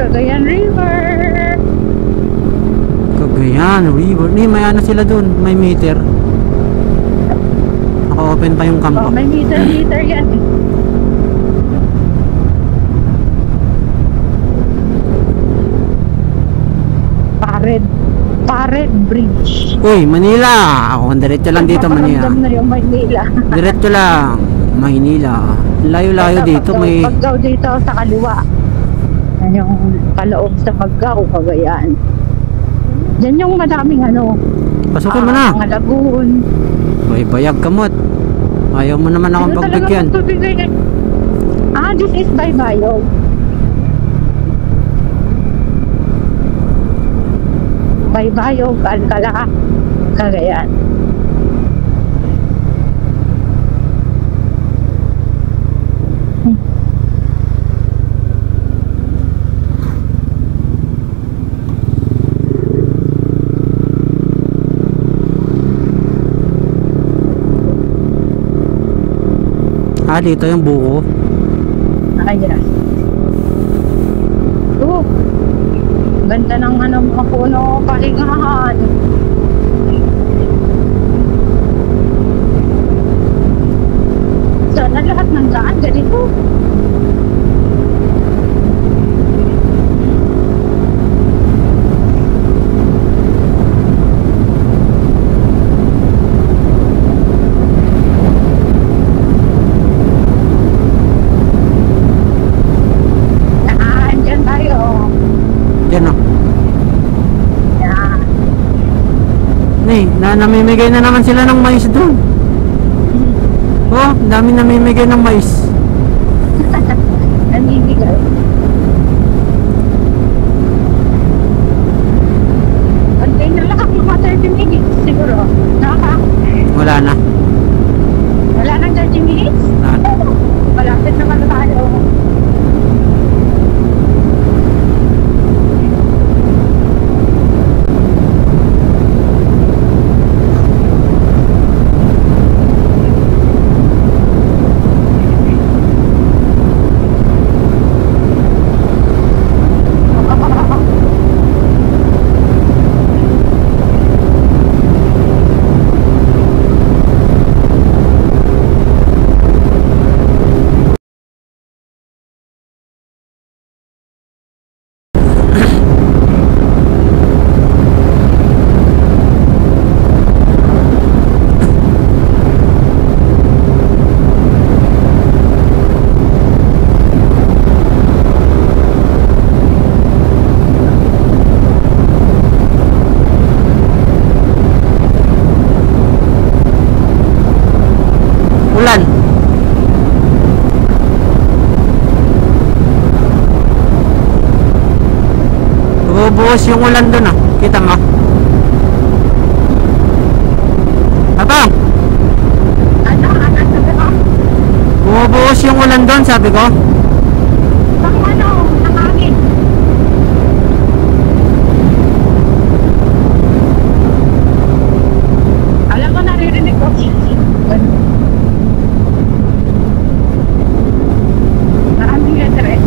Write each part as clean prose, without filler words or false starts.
Cagayan River. Cagayan River. May ano sila dun, may meter. Naka-open pa yung kampo. Oh, may meter yan eh. Pared Bridge. Uy, Manila. Ako, diretso lang dito, Manila. Na yung Maynila. Diretso lang, Maynila. Layo-layo dito, may... Paggaw dito sa kaliwa. Yan yung kaloob sa Paggaw, Cagayan. Yan yung madaming ano. Pasukin mo na. Mga lagoon. May bayag kamot. Ayaw mo naman akong pagbigyan. This is Baybayog. Baybayog, Alcala, Cagayan. Dito yung buko. Ayan. Ganda ng ano, mga puno, palingahan. Sana lahat ng daan ganito. Namimigay na naman sila ng mais doon. Oh, dami namimigay ng mais. Namimigay. Antay na lang mga 30 minutes siguro. Wala na. Wala nang 30 minutes? Malapit naman tayo. Bubuhos yung ulan doon ah. Kita mo? Abang! Bumubuhos yung ulan doon, sabi ko. Pang ano, nakangin. Alam mo, naririnig ko. Maraming letres.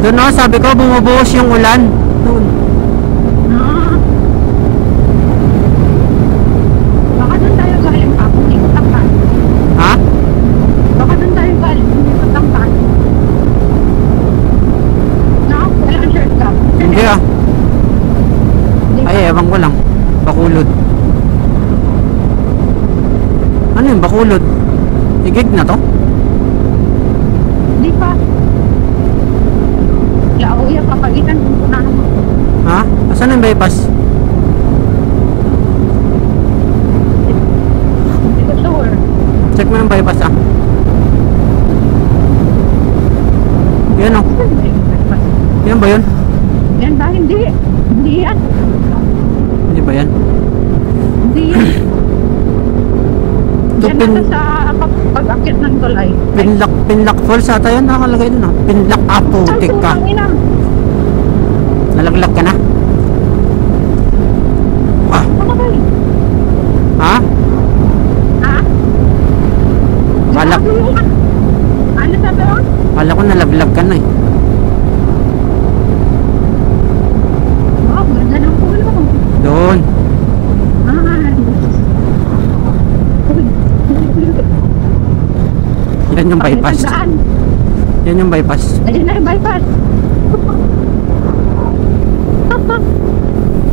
Doon o, sabi ko, bumubuhos yung ulan. Doon. Baka doon tayo galing pa, kung ikot ang pan. Ha? Baka doon tayo galing, kung ikot ang pan. No? Wala ang shortcut. Hindi ah. Ay, ewan ko lang. Bakulod. Ano yung Bakulod? Igig na to? Hindi pa. Lauya, papagitan kung punahan mo. Ha? Asan yung bypass? Hindi ko sure. Check mo yung bypass ah. Yan o. Yan ba yun? Yan ba? Hindi. Hindi yan. Hindi ba yan? Hindi yan. Ito Yan nasa sa pag-akit ng tulay. Pinlock Falls ata yun. Nakakalagay dun ah. Pinlock Aputik ka. Nalaglag ka na? Ah. Ha? Balak. Ano sa na doon? Kala ko nalaglag ka na eh. Oh, ganda ng pulo. Doon. Ay. Yan yung bypass. Saan? Yan yung bypass. Ayun na yung bypass.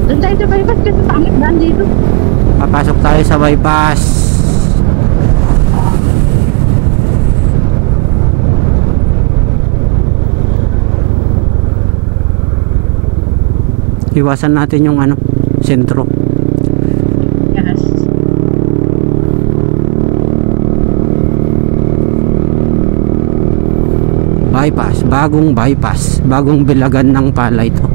Doon tayo sa bypass kasi pangit daan dito. Papasok tayo sa bypass. Iwasan natin yung ano, sentro. Yes. Bypass, bagong bilagan ng palay to.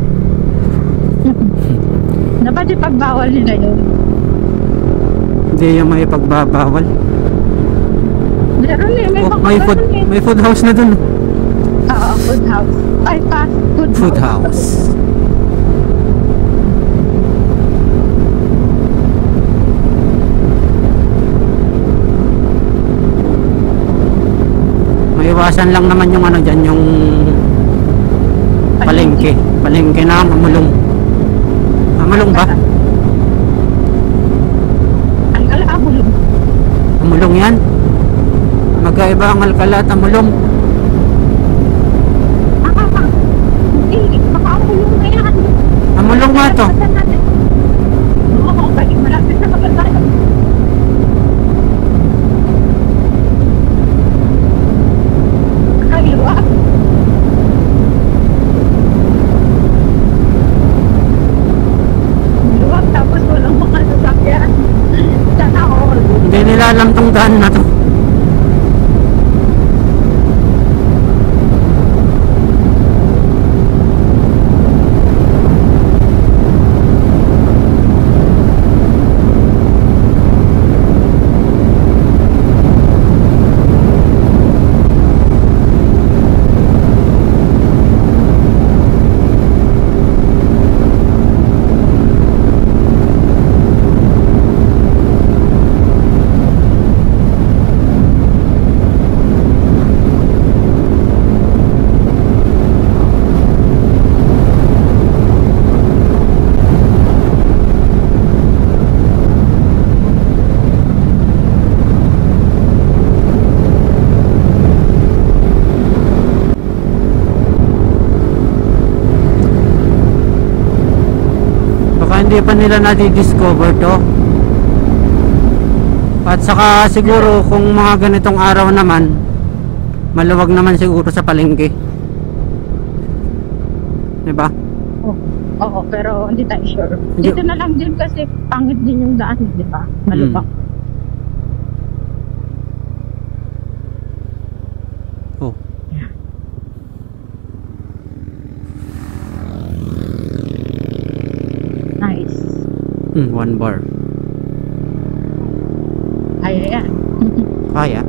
Dapat ipagbawal nila yun. Hindi yung may pagbabawal. Meron eh, may Oh, mga ganun eh. may food house na dun. Oo, food house. Bypass, Food house. Maiwasan lang naman yung ano dyan, yung palengke. Palengke na mamulong. Mamulong ba? Alcala, Abulong. Mamulong yan. Magkaiba ang alkala at amulong. Hindi, baka Abulong na yan. Amulong nga to. Oo, balik malapit na maganda. Kaliwa. Luwag, tapos walang mga sasakyan. Sana all. Hindi nila alam tong daan na to. Hindi pa nila na-discover to. At saka siguro kung mga ganitong araw naman, maluwag naman siguro sa palengke. Diba? Oo, pero hindi tayo sure. Hindi. Dito na lang din kasi pangit din yung daan, di ba? Malubak. Oh. Nice. 1 bar. Ay, yan. Kaya.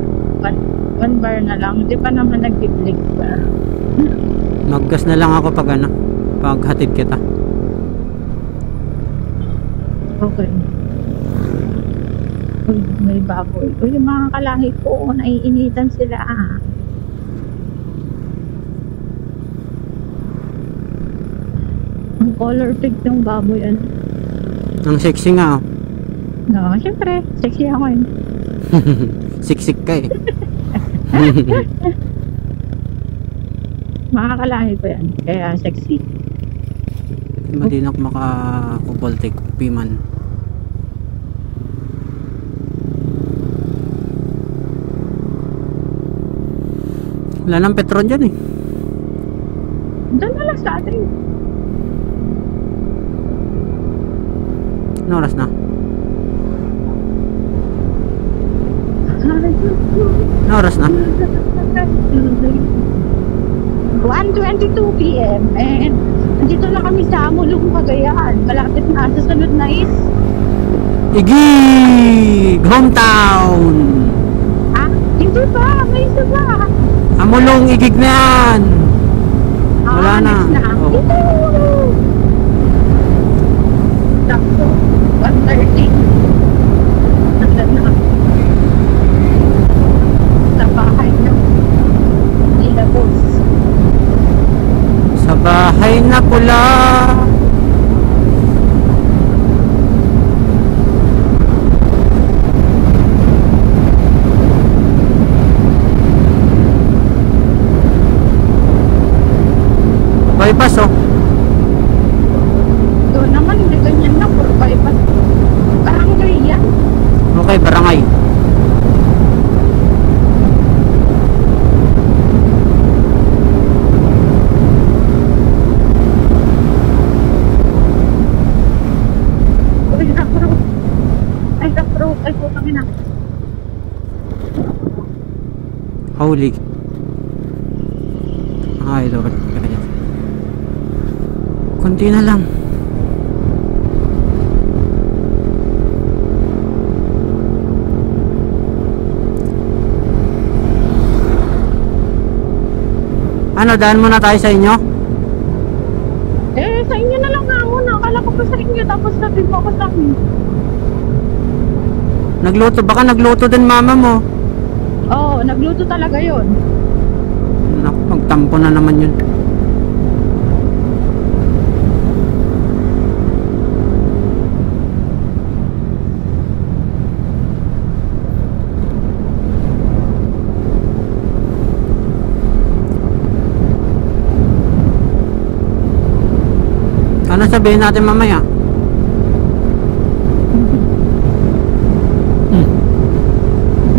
One bar na lang. Di pa naman nag-big pa. Maggas na lang ako pag ano, pag hatid kita. Okay. Uy, may baboy. Uy, yung mga kalahi ko, naiinitan sila. Ang color pink ng baboy, ano? Ang sexy nga oh. No, syempre, sexy ako yun. Siksik ka eh. Mga kalahi ko yan, kaya sexy. Madinak maka-Uboltek Piman. Wala nang Petron dyan eh. Doon na lang sa atin. Ano oras na? Ano oras na? 1:22 PM and nandito na kami sa Amulong, Cagayan. Malapit na sa sunod na is Igig! Hometown! hindi pa, may isa pa. Amulong Igig na yan! Wala na. Next Oh. Dito! Sakto, 1:30. Nandun na. Sa bahay na. bypass oh. Doon naman, hindi ganyan na. Puro bypass. Barangay yan. Okay, barangay. Uy, rough road. Ay, rough road. Ay, putang ina. Holy. Ay, Lord. Kunti na lang. Ano, daan muna tayo sa inyo? Eh, sa inyo na lang nga muna. Akala ko pa sa inyo. Tapos sabi mo ako sa akin. Nagluto, baka nagluto din mama mo. Oo, nagluto talaga yon. Naku, magtampo na naman yun. Ano sabihin natin mamaya?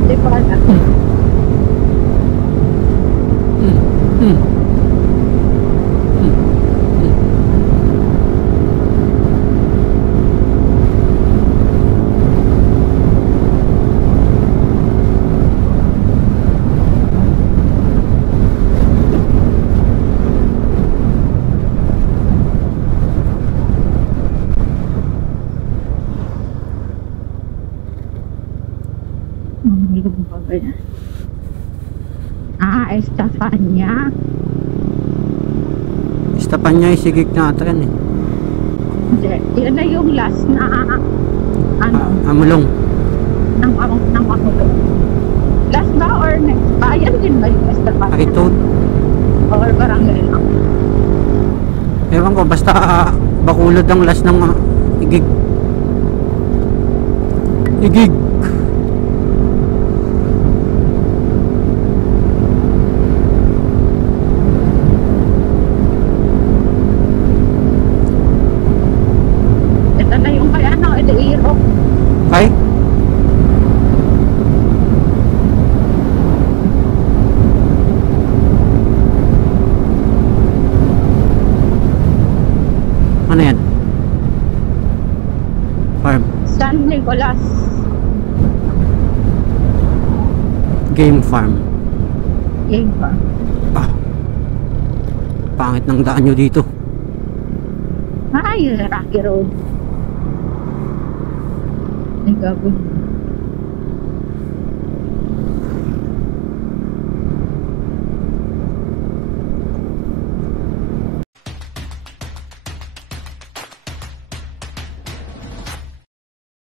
Hindi pa na. Ah, Estefania. Estefania isigig natin eh. Hindi, yun na yung last na ano, Amulong. ng Amulong. Last ba or next? Bayan din ba yung Estefania? Ito. Or barangay lang? Ewan ko, basta Bacolod ang last ng igig. Igig. Ito na yung kay ano, Iloilo. Okay? Ano yan? Farm. San Nicolas. Game farm. Game ba? Ah. Pangit ng daan nyo dito. Ay, Rocky Road. Ay, gagawin.